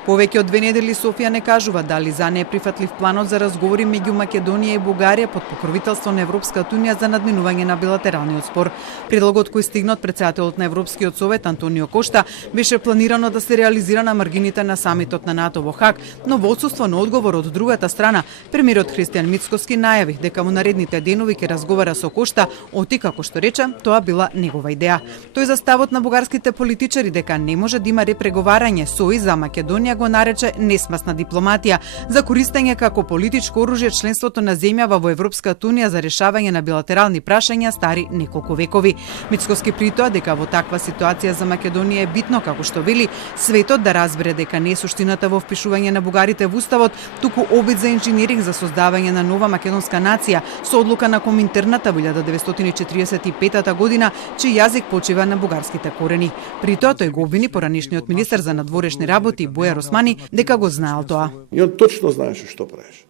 Повеќе од 2 недели Софија не кажува дали за не е прифатлив планот за разговори меѓу Македонија и Бугарија под покровителство на Европската унија за надминување на билатералниот спор. Предлогот кој стигна од претседателот на Европскиот совет Антонио Кошта беше планирано да се реализира на маргините на самитот на НАТО во Хаг, но во отсуство на одговор од другата страна, премиерот Христијан Мицкоски најави дека во наредните денови ќе разговара со Кошта, оти како што рече, тоа била негова идеја. Тој за ставот на бугарските политичари дека не може да има репреговарање со и за Македонија го нарече несмасна дипломатија за користење како политичко оружје членството на земјава во Европската унија за решавање на билатерални прашања стари неколку векови. Мицкоски притоа дека во таква ситуација за Македонија е битно, како што вели, светот да разбере дека не е суштината во впишување на бугарите во уставот, туку обид за инженеринг за создавање на нова македонска нација со одлука на Коминтерната во 1945 година, чиј јазик почива на бугарските корени. Притоа тој го обвини поранишниот министер за надворешни работи Бојар Османи дека го знаел тоа. И он точно знаеше што правеше.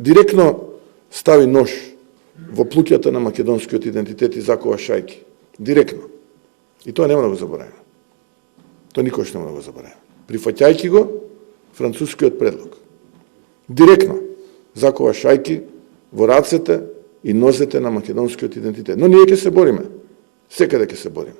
Директно стави нож во плуќата на македонскиот идентитет и закова шајки. Директно. И тоа нема да го забораваме. Тоа никош нема да го забораваме. Прифаќајќи го францускиот предлог. Директно закова шајки во рацете и нозете на македонскиот идентитет. Но ние ќе се бориме. Секаде ќе се бориме.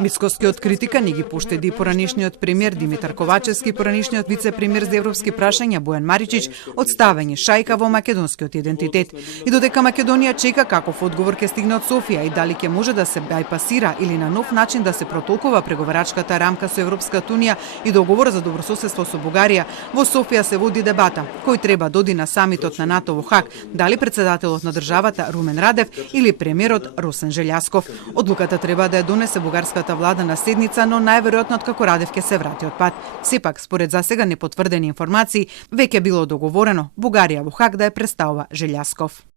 Мицкоски од критика не ги поштеди поранишниот премиер Димитар Ковачевски и поранишниот вице-премиер за европски прашања Бојан Маричич од ставање шајка во македонскиот идентитет. И додека Македонија чека каков одговор ќе стигне од Софија и дали ќе може да се бајпасира или на нов начин да се протолкува преговарачката рамка со Европската унија и договор за добрососедство со Бугарија, во Софија се води дебата кој треба да оди на самитот на НАТО во Хаг, дали претседателот на државата Румен Радев или премиерот Росен Желјасков. Одлуката треба да ја донесе бугарската влада на седница, но најверојатно како Радев ќе се врати од пат. Сепак, според засега непотврдени информации, веќе било договорено Бугарија во Хаг да ја представува Желјасков.